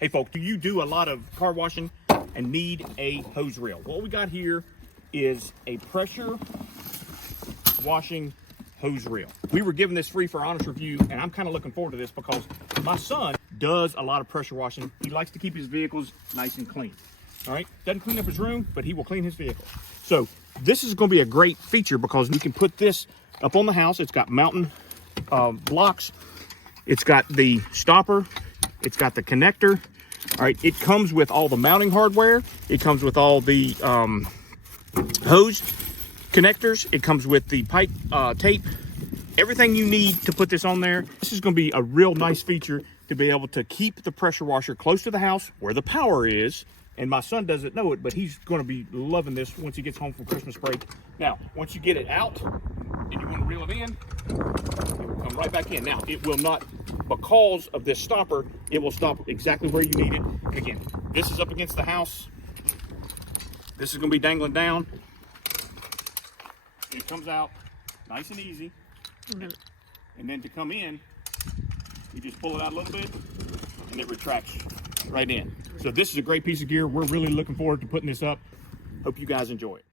Hey folks, do you do a lot of car washing and need a hose reel? What we got here is a pressure washing hose reel. We were given this free for honest review, and I'm kind of looking forward to this because my son does a lot of pressure washing. He likes to keep his vehicles nice and clean. All right, doesn't clean up his room, but he will clean his vehicle. So this is going to be a great feature because you can put this up on the house. It's got mountain blocks. It's got the stopper. It's got the connector. All right, it comes with all the mounting hardware. It comes with all the hose connectors. It comes with the pipe tape. Everything you need to put this on there. This is going to be a real nice feature to be able to keep the pressure washer close to the house where the power is. And my son doesn't know it, but he's going to be loving this once he gets home from Christmas break. Now, once you get it out and you want to reel it in, it will come right back in. Now, it will not, because of this stopper, it will stop exactly where you need it. And again, this is up against the house. This is going to be dangling down. And it comes out nice and easy. And then to come in, you just pull it out a little bit and it retracts right in. So this is a great piece of gear. We're really looking forward to putting this up. Hope you guys enjoy it.